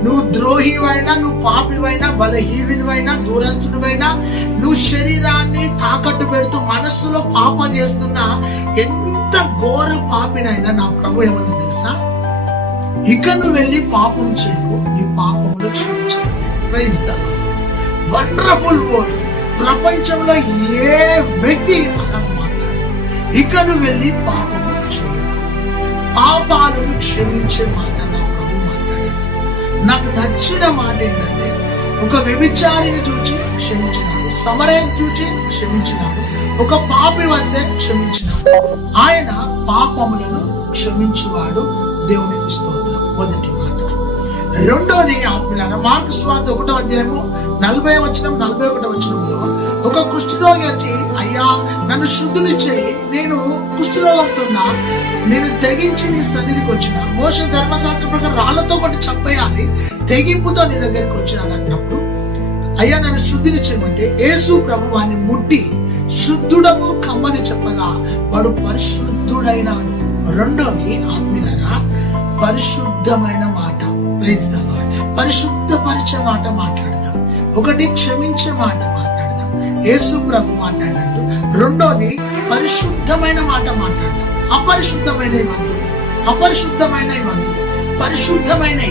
నువ్వు ద్రోహివైనా, నువ్వు పాపివైనా, బలహీనుడివైనా, దూరస్తుడివైనా, నువ్వు శరీరాన్ని తాకట్టు పెడుతూ మనస్సులో పాపం చేస్తున్నా, ఎంత ఘోర పాపినైనా నా ప్రభు ఏమన్నా తెలుసా? ఇక నువ్వు వెళ్ళి పాపం చేయకు, నీ పాపంలో క్షమించండి. Praise the lord. Wonderful word. ప్రపంచంలో ఏ వ్యక్తి అలా మాట్లాడు, ఇక నువ్వు వెళ్ళి పాపం చేయకు, పాపాలను క్షమించే మాట నా ప్రభు మాట్లాడాడు. నాకు నచ్చిన మాట ఏంటంటే, ఒక వ్యభిచారిని చూచి క్షమించినాడు, సమరయం చూచి క్షమించినాడు, ఒక పాపి వస్తే క్షమించినాడు. ఆయన పాపములను క్షమించువాడు. దేవునికి స్తోత్రం. మొదటి మాట. రెండోది ఆత్మీయులారా, మార్కు సువార్త 1వ అధ్యాయము 40వ వచనం 41వ వచనంలో ఒక కుష్ఠరోగి వచ్చి, అయ్యా నన్ను శుద్ధుని చేయి, నేను కుష్ఠరోగంతో ఉన్నా, నేను తెగించి నీ సన్నిధికి వచ్చిన, మోషే ధర్మశాస్త్రం ప్రకారం రాళ్లతో కొట్టి చంపేయాలి, తెగింపుతో నీ దగ్గరికి వచ్చినాను అన్నప్పుడు, అయ్యా నన్ను శుద్ధిని చేయమంటే యేసు ప్రభు వాడిని ముట్టి శుద్ధుడము కమ్మని చెప్పగా వాడు పరిశుద్ధుడైనాడు. రెండోది ఆత్మీయులారా, పరిశుద్ధమైన మాట. Praise the lord. పరిశుద్ధపరిచే మాట మాట్లాడదాం. ఒకటి క్షమించే మాట మాట్లాడదాం, యేసు ప్రభు మాట్లాడినట్టు. రెండోది పరిశుద్ధమైన మాట మాట్లాడదాం. అపరిశుద్ధమైన వద్దు, పరిశుద్ధమైన.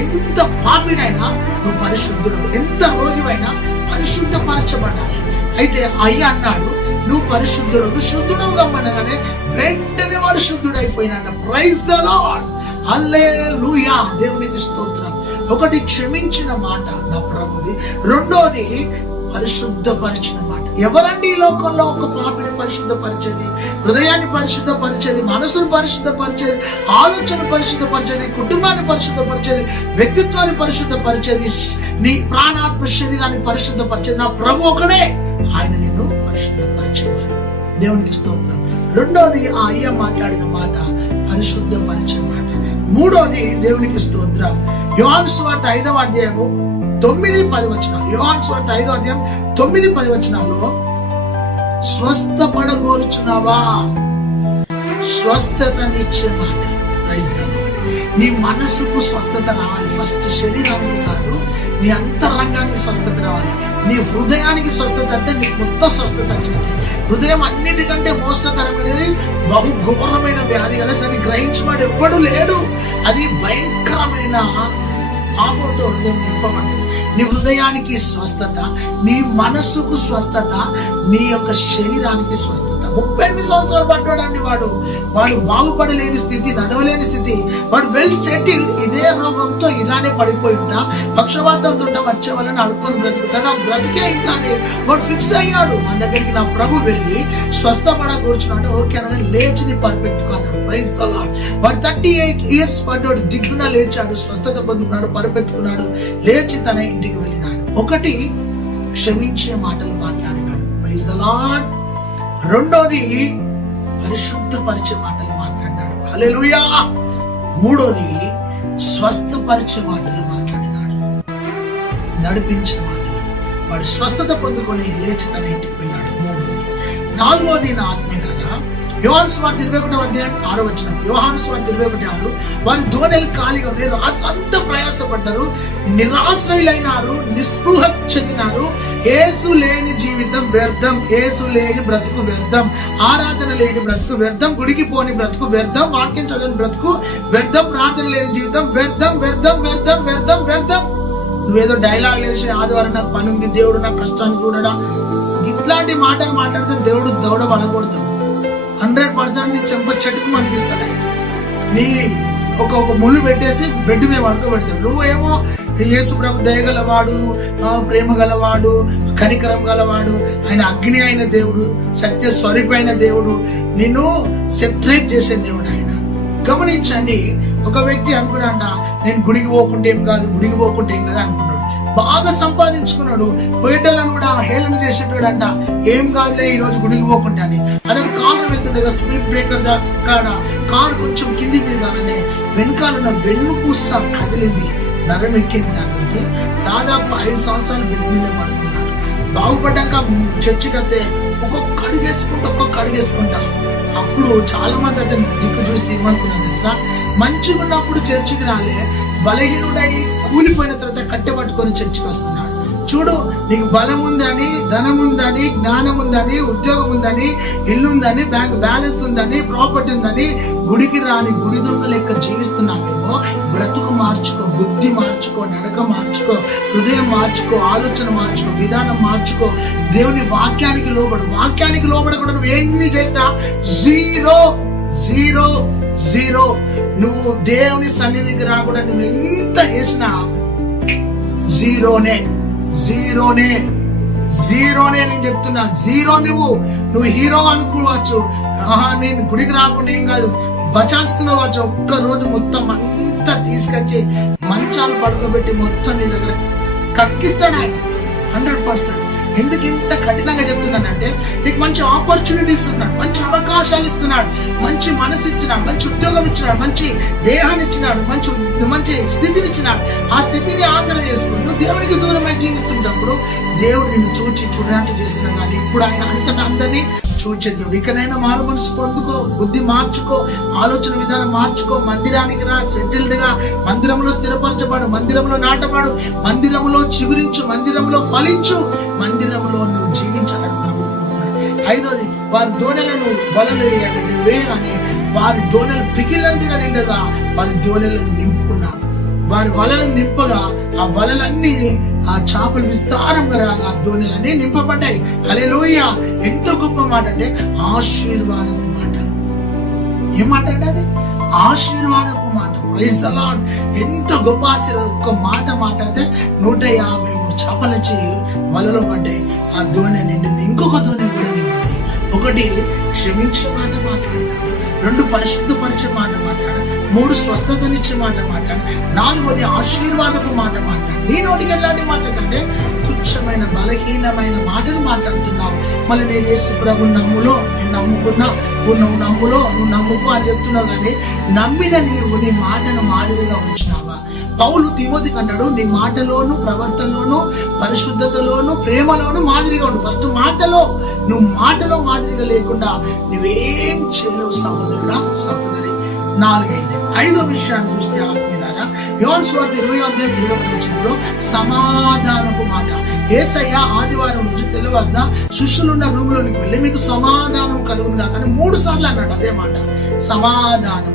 ఎంత పాపినైనా నువ్వు పరిశుద్ధుడు, ఎంత రోగివైనా పరిశుద్ధపరచబడాలి. అయితే అయ్య అన్నాడు, నువ్వు పరిశుద్ధుడు, నువ్వు శుద్ధుడు గమ్మనగానే వెంటనే వాడు శుద్ధుడైపోయినాడు. Praise the lord. హల్లెలూయా. దేవునికి స్తోత్రం. ఒకటి క్షమించిన మాట నా ప్రభుది. రెండోది పరిశుద్ధపరిచిన మాట. ఎవరండి ఈ లోకంలో ఒక పాపిని పరిశుద్ధపరిచేది? హృదయాన్ని పరిశుద్ధపరిచేది, మనసును పరిశుద్ధపరిచేది, ఆలోచన పరిశుద్ధపరిచేది, కుటుంబాన్ని పరిశుద్ధపరిచేది, వ్యక్తిత్వాన్ని పరిశుద్ధపరిచేది, నీ ప్రాణాత్మ శరీరాన్ని పరిశుద్ధపరిచేది నా ప్రభు ఒకడే. ఆయన నిన్ను పరిశుద్ధపరిచేవాడు. దేవునికి స్తోత్రం. రెండోది ఆ అయ్య మాట్లాడిన మాట పరిశుద్ధపరిచిన మాట. మూడోది దేవునికి స్తోత్రం, యోహాను సువార్త 5వ అధ్యాయము 9-10 వచనాలు. యోహాను సువార్త 5వ అధ్యాయం 9-10 వచనాల్లో స్వస్థపడగోరుచున్నావా? స్వస్థతనిచ్చే మాట. Praise the lord. నీ మనసుకు స్వస్థత రావాలి. ఫస్ట్ శరీరానికి కాదు, నీ అంతరంగానికి స్వస్థత రావాలి. నీ హృదయానికి స్వస్థత అంటే నీకు మొత్తం స్వస్థత వచ్చింది. హృదయం అన్నిటికంటే మోసకరమైనది, బహు ఘోరమైన వ్యాధి కదా. దాన్ని గ్రహించబడి ఎవ్వడు లేడు. అది భయంకరమైన పాపంతో హృదయం నింపబడ్డది. నీ హృదయానికి స్వస్థత, నీ మనస్సుకు స్వస్థత, నీ యొక్క శరీరానికి స్వస్థత. 38 సంవత్సరాలు పట్టాడండి వాడు బాగుపడలేని స్థితి, నడవలేని స్థితి. వాడు వెల్ సెటిల్. ఇదే రోగంతో ఇలానే పడిపోయి ఉంటా, పక్షవాతంతో వచ్చే వాళ్ళని అడుక్కొని బ్రతుకుతాడు. ఆ బ్రతికే ఇంకానే వాడు ఫిక్స్ అయ్యాడు. మన దగ్గరికి నా ప్రభు వెళ్ళి స్వస్థపడకూర్చున్నాడు. ఓకే అనగా లేచి నీ పరిపెత్తుకున్నాడు. Praise the lord. వాడు 38 years పడ్డాడు, దిగ్గున లేచాడు, స్వస్థత పొందుకున్నాడు, పరిపెత్తుకున్నాడు, లేచి తన ఇంటికి వెళ్ళినాడు. ఒకటి, క్షమించే మాటలు మాట్లాడినాడు. Praise the lord. రెండోది, పరిశుద్ధపరిచే మాటలు మాట్లాడినాడు. హల్లెలూయా. మూడోది, స్వస్థపరిచే మాటలు మాట్లాడినాడు, నడిపించిన మాటలు. వాడు స్వస్థత పొందుకొని లేచి తన ఇంటికి వెళ్ళాడు. మూడోది. నాలుగోది, నా ఆత్మీయులారా, యోహాను సువార్త 21వ అధ్యాయం 6వ వచనం. యోహాను సువార్త 21:6. వారి ధోనెలు ఖాళీగా ఉండి రాత్రంతా ప్రయాసపడ్డారు, నిరాశ్రయులైనారు, నిస్పృహ చెందినారు. యేసు లేని జీవితం వ్యర్థం, యేసు లేని బ్రతుకు వ్యర్థం, ఆరాధన లేని బ్రతుకు వ్యర్థం, గుడికి పోని బ్రతుకు వ్యర్థం, వాక్యం చదవని బ్రతుకు వ్యర్థం, ప్రార్థన లేని జీవితం వ్యర్థం, వ్యర్థం, వ్యర్థం, వ్యర్థం, వ్యర్థం. నువ్వేదో డైలాగ్ వేసి ఆదివారం నాకు పని ఉంది, దేవుడు నాకు కష్టాన్ని చూడడా, ఇట్లాంటి మాటలు మాట్లాడితే దేవుడు దౌడ పడకూడదు. 100% నీ చెంప చెట్టుకు అనిపిస్తాడు. ఆయన నీ ఒక ముళ్ళు పెట్టేసి బెడ్ మీద పడుకోబెడతాడు. నువ్వేమో యేసు ప్రభు దయగలవాడు, ప్రేమ గలవాడు, కనికరం గలవాడు, ఆయన అగ్ని అయిన దేవుడు, సత్య స్వరూపైన దేవుడు, నిన్ను సెపరేట్ చేసే దేవుడు ఆయన. గమనించండి, ఒక వ్యక్తి అనుకున్నాడ, నేను గుడికి పోకుంటే ఏం కాదు, గుడికి పోకుంటే ఏం కాదు అనుకున్నాడు. బాగా సంపాదించుకున్నాడు. పోయేటోళ్ళని కూడా హేళన చేసేటోడు అంట, ఏం కాదులే ఈరోజు గుడికి పోకుంటా అని. అతను కారు వెళ్తుండగా స్పీడ్ బ్రేకర్ కాడ కారు కొంచెం కింది మీద కాగానే వెనకాలన్న వెన్నుపూస కదిలింది, నరం ఎక్కింది. దానికి దాదాపు 5 సంవత్సరాలు బెడ్ మీద పడుకున్నాడు. బాగుపడ్డాక చర్చికి వస్తే ఒక్కొక్క అడుగేసుకుంటా. అప్పుడు చాలా మంది అతను దిక్కు చూసి ఏమనుకున్నాను తెలుసా, మంచిగా ఉన్నప్పుడు చర్చికి రాలే, బలహీనుడై కూలిపోయిన తర్వాత కట్టె పట్టుకొని చర్చికి వస్తున్నాడు. చూడు, నీకు బలం ఉందని, ధనం ఉందని, జ్ఞానం ఉందని, ఉద్యోగం ఉందని, ఇల్లు ఉందని, బ్యాంక్ బ్యాలెన్స్ ఉందని, ప్రాపర్టీ ఉందని, గుడికి రాని గుడి దొంగ లెక్క జీవిస్తున్నావేమో. బ్రతుకు మార్చుకో, బుద్ధి మార్చుకో, నడక మార్చుకో, హృదయం మార్చుకో, ఆలోచన మార్చుకో, విధానం మార్చుకో. దేవుని వాక్యానికి లోబడు. వాక్యానికి లోబడకుండా నువ్వు ఎన్ని చేసినా జీరో జీరో జీరో. నువ్వు దేవుని సన్నిధికి రాకుండా నువ్వు ఎంత చేసినా జీరోనే. నేను చెప్తున్నా, జీరో. నువ్వు హీరో అనుకోవచ్చు, నేను గుడికి రాకుండా ఏం కాదు, బచాస్తున్నావచ్చు. ఒక్క రోజు మొత్తం అంతా తీసుకొచ్చి మంచాలు పడుకోబెట్టి మొత్తం నీ దగ్గర కక్కిస్తాడు ఆయన 100%. ఎందుకు ఇంత కఠినంగా చెప్తున్నానంటే, నీకు మంచి ఆపర్చునిటీస్ ఇస్తున్నాడు, మంచి అవకాశాలు ఇస్తున్నాడు, మంచి మనసు ఇచ్చినాడు, మంచి ఉద్యోగం ఇచ్చినాడు, మంచి దేహాన్ని ఇచ్చినాడు, మంచి స్థితిని ఇచ్చినాడు. ఆ స్థితిని ఆదరణ చేసుకుని నువ్వు దేవునికి దూరమై జీవిస్తున్నప్పుడు దేవుడు నిన్ను చూడడానికి చేస్తున్నాడు. కానీ ఇప్పుడు ఆయన అంతటా అందరినీ చూచే దేవుడు. ఇకనైనా మారు మనసు పొందుకో, బుద్ధి మార్చుకో, ఆలోచన విధానం మార్చుకో, మందిరానికి రా, సెటిల్డ్ గా, మందిరంలో స్థిరపరచబడు, మందిరంలో నాటబడు, మందిరంలో చిగురించు, మందిరంలో ఫలించు, మందిరంలో నువ్వు జీవించాలని ప్రభు కోరుతున్నాడు. 5వది, వారి దోణెలను వలలు వేయగానే వారి దోణెలు పికిలంతగా నిండగా వారి దోణెలను నింపుకున్నాడు. వారి వలలను నింపగా ఆ వలలన్నీ, ఆ చేపలు విస్తారంగా రాగా దోణెలన్నీ నింపబడ్డాయి. హల్లెలూయా. ఎంతో గొప్ప మాట అంటే ఆశీర్వాదపు మాట. ఏం మాట అంటే అది? ఆశీర్వాదపు మాట. Praise the lord. ఎంత గొప్ప ఆశీర్వాదం. ఒక్క మాట మాట్లాడితే 153 చేపల చేయి వలలో పడ్డాయి. ఆ దోణి నిండింది, ఇంకొక దోణి కూడా నిండింది. ఒకటి క్షమించే మాట మాట్లాడినాడు, 2 పరిశుద్ధపరిచే మాట మాట్లాడు, 3 స్వస్థతనిచ్చే మాట మాట్లాడు, 4వది ఆశీర్వాదపు మాట మాట్లాడు. నీ నోటికి ఎలాంటి మాట్లాడుతుంటే తుచ్చమైన బలహీనమైన మాటలు మాట్లాడుతున్నావు. మళ్ళీ నేను యేసు ప్రభు నమ్ములో, నేను నమ్ముకున్నా, నువ్వు నమ్ములో, నువ్వు నమ్ముకో అని చెప్తున్నావు. కానీ నమ్మిన నీవు నీ మాటను మాదిరిగా ఉంచినావా? పౌలు తిమోతికి అంటాడు, నీ మాటలోను ప్రవర్తనలోను పరిశుద్ధతలోను ప్రేమలోను మాదిరిగా ఉండు. ఫస్ట్ మాటలో, నువ్వు మాటలో మాదిరిగా లేకుండా నువ్వేం చేయలేవు సహోదరుడా, సహోదరి. 5వ విషయాన్ని చూస్తే ఆత్మీయులారా, యోహాను సువార్త 20:21 సమాధానపు మాట. యేసయ్య ఆదివారం నుంచి తెల్లవారున శిష్యులున్న రూమ్ లోనికి వెళ్ళి మీకు సమాధానం కలుగును గాక అని 3 సార్లు అన్నాడు. అదే మాట సమాధానం.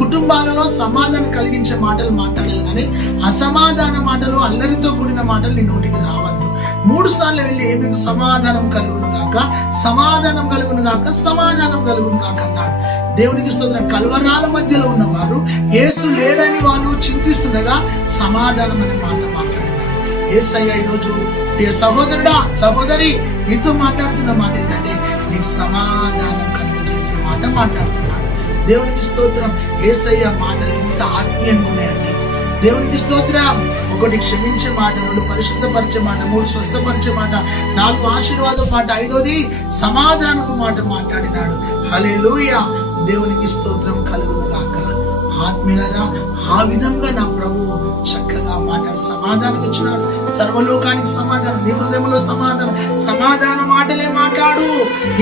కుటుంబాలలో సమాధానం కలిగించే మాటలు మాట్లాడాలి, కానీ అసమాధాన మాటలు, అల్లరితో కూడిన మాటలు నీ నోటికి రావద్దు. 3 సార్లు వెళ్ళి మీకు సమాధానం కలుగును గాక, సమాధానం కలుగును గాక, సమాధానం కలుగును గాక అన్నాడు. దేవునికి స్తోత్రం. కల్వరాల మధ్యలో ఉన్నవారు యేసు లేడని వాళ్ళు చింతిస్తుండగా సమాధానం అనే మాట మాట్లాడినారు. యేసయ్య ఈరోజు ప్రియ సహోదరుడా, సహోదరి, నీతో మాట్లాడుతున్న మాట ఏంటంటే నీకు సమాధానం కలిగజేసే మాట మాట్లాడుతున్నాడు. దేవునికి స్తోత్రం. యేసయ్య మాటలు ఎంత ఆత్మీయంగా ఉన్నాయండి. దేవునికి స్తోత్రం. 1 క్షమించే మాట, 2 పరిశుద్ధపరిచే మాట, 3 స్వస్థపరిచే మాట, 4 ఆశీర్వాదం మాట, 5వది సమాధానపు మాట మాట్లాడినాడు. హల్లెలూయా. దేవునికి స్తోత్రం కలుగును గాక. ఆత్మీయులారా, ఆ విధంగా నా ప్రభువు చక్కగా మాట్లాడి సమాధానం ఇచ్చినాడు. సర్వలోకానికి సమాధానం, నీ హృదయంలో సమాధానం, సమాధాన మాటలే మాట్లాడు.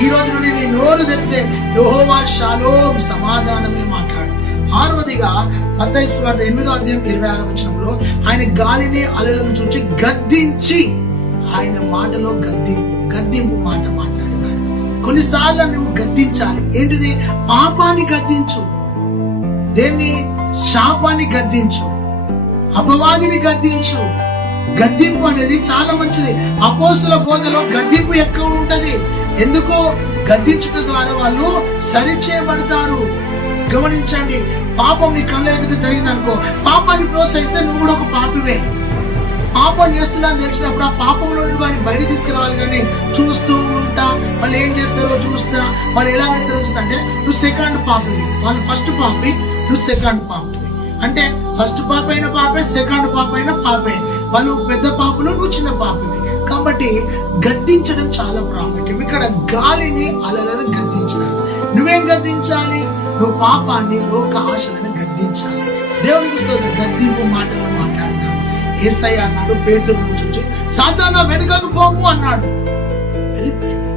ఈ రోజు నుండి నీ నోరు తెరిస్తే యెహోవా షాలోమ్, సమాధానమే మాట్లాడు. 6వదిగా మత్తయి సువార్త 8:26 ఆయన గాలిని అలలను చూచి గద్దించి, ఆయన మాటలో గద్దింపు మాట మాట్లాడినాడు. కొన్నిసార్లు నువ్వు గద్దించాలి. ఏంటిది? పాపాన్ని గద్దించు, దేన్ని? శాపాన్ని గద్దించు, అపవాదిని గద్దించు. గద్దింపు అనేది చాలా మంచిది. అపోస్తుల బోధలో గద్దింపు ఎక్కువ ఉంటది. ఎందుకు? గద్దించుట ద్వారా వాళ్ళు సరిచేయబడతారు. గమనించండి, పాపం నీ కళ్ళ ఎదుట జరిగిందనుకో, పాపాన్ని ప్రోత్సహిస్తే నువ్వు కూడా ఒక పాపివే. పాపం చేస్తున్నా తెలిసినప్పుడు ఆ పాపంలో నుండి వాడిని బయట తీసుకురావాలి. కానీ చూస్తూ ఉంటా, వాళ్ళు ఏం చేస్తారో చూస్తా, వాళ్ళు ఎలా వెళ్తారో చూస్తా అంటే నువ్వు సెకండ్ పాపివి. వాళ్ళు ఫస్ట్ పాపి, నువ్వు సెకండ్ పాపి. అంటే ఫస్ట్ పాప అయిన పాపే, సెకండ్ పాప అయిన పాపే. వాళ్ళు పెద్ద పాపులు, నువ్వు చిన్న పాపివి. కాబట్టి గద్దించడం చాలా ప్రాముఖ్యం. ఇక్కడ గాలిని అలలను గద్దించాలి. నువ్వేం గద్దించాలి? నువ్వు పాపాన్ని, లోక ఆశలను గద్దించాలి. దేవునికి స్తోత్రం. గద్దింపు మాటలు మాట్లాడినాడు. యేసయ్య అన్నాడు పేతురును చూచి, సాతానా వెనుకకు పోము అన్నాడు. వెళ్ళిపోయింది.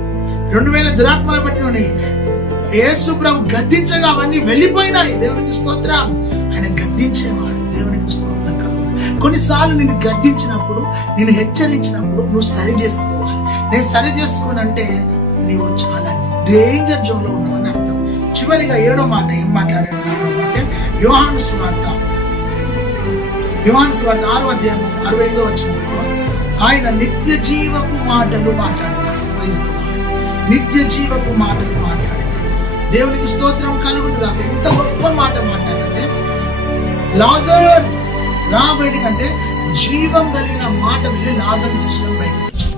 2000 ద్రాక్షలు పట్టినని యేసు ప్రభు గద్దించగా అవన్నీ వెళ్ళిపోయినాయి. దేవునికి స్తోత్రం. ఆయన గద్దించేవాడు. దేవునికి స్తోత్రం కలుగు. కొన్నిసార్లు నేను గద్దించినప్పుడు, నేను హెచ్చరించినప్పుడు నువ్వు సరి చేసుకోవాలి. నేను సరి చేసుకోనంటే నీవు చాలా డేంజర్ జోన్ లో ఉన్నావని అర్థం. చివరిగా 7వ మాట ఏం మాట్లాడాడు అంటే యోహాను సువార్త 6:65 ఆయన నిత్య జీవపు మాటలు మాట్లాడినాడు. నిత్య జీవపు మాటలు మాట్లాడినాడు. దేవునికి స్తోత్రం కలుగును గాక. ఎంత గొప్ప మాట మాట్లాడంటే, లాజర్ రా బయటికంటే జీవం కలిగిన మాట వెళ్ళి లాజర్ తీసుకొని బయటకు వచ్చాడు.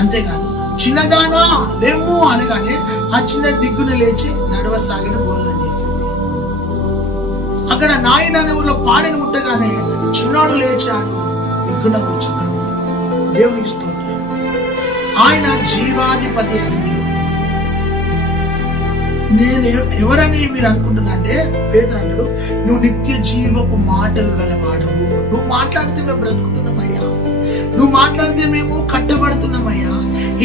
అంతేకాదు, చిన్నదానా లేము అనగానే ఆ చిన్న దిగ్గున లేచి నడవసాగిన భోజనం చేసింది. అక్కడ నాయన అనే ఊర్లో పాడిని ముట్టగానే చిన్నాడు లేచాడు, దిగ్గున కూర్చున్నాడు. దేవునికి స్తోత్రం. ఆయన జీవాధిపతి అని నేను ఎవరని మీరు అనుకుంటున్నా అంటే, పేతురు అంటాడు, నువ్వు నిత్య జీవపు మాటలు గలవాడవు. నువ్వు మాట్లాడితే మేము బ్రతుకుతున్నామయ్యా, నువ్వు మాట్లాడితే మేము కట్టబడుతున్నామయ్యా.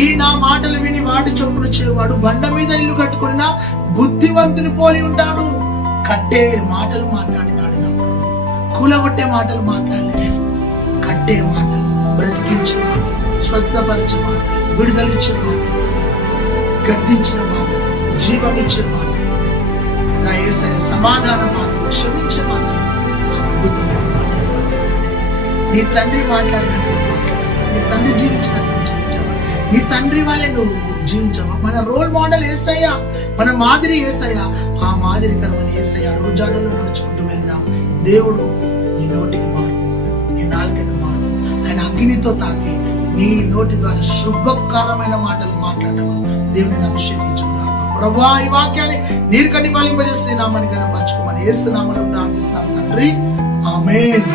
ఈ నా మాటలు విని వాడి చొప్పున చేవాడు బండ మీద ఇల్లు కట్టుకున్న బుద్ధివంతుని పోలి ఉంటాడు. కట్టే మాటలు మాట్లాడినాడు. కూలగొట్టే మాటలు మాట్లాడలే, కట్టే మాటలు, బ్రతికించే మాటలు, స్వస్థపరిచే మాటలు, విడుదలిచ్చే మాటలు, గద్దించిన మాటలు, జీవమిచ్చే మాటలు, నా యేసయ్య సమాధాన మాటలు, క్షమించే మాటలు, అద్భుతమైన మాటలు మాట్లాడండి. నీ తండ్రి మాట్లాడినట్టు మాట్లాడాలి. నీ తండ్రి జీవించినట్టు జీవించావా? నీ తండ్రి వాళ్ళే నువ్వు జీవించావా? మన రోల్ మోడల్ యేసయ్య, మన మాదిరి యేసయ్య. ఆ మాదిరికరమైన యేసయ్య అడుగుజాడల్లో నడుచుకుంటూ వెళ్దాం. దేవుడు నీ నోటికి మారు, నీ నాలుకకి మారు. ఆయన అగ్నితో తాకి నీ నోటి ద్వారా శుభకరమైన మాటలు మాట్లాడము దేవుని అభిషేకించుకున్నాను. ప్రభువా, ఈ వాక్యాన్ని నీరు కట్టి ఫలింపజేసి నీ నామాన్ని కనపరచుకోమని యేసు నామములో ప్రార్థిస్తున్నాం తండ్రి, ఆమేన్.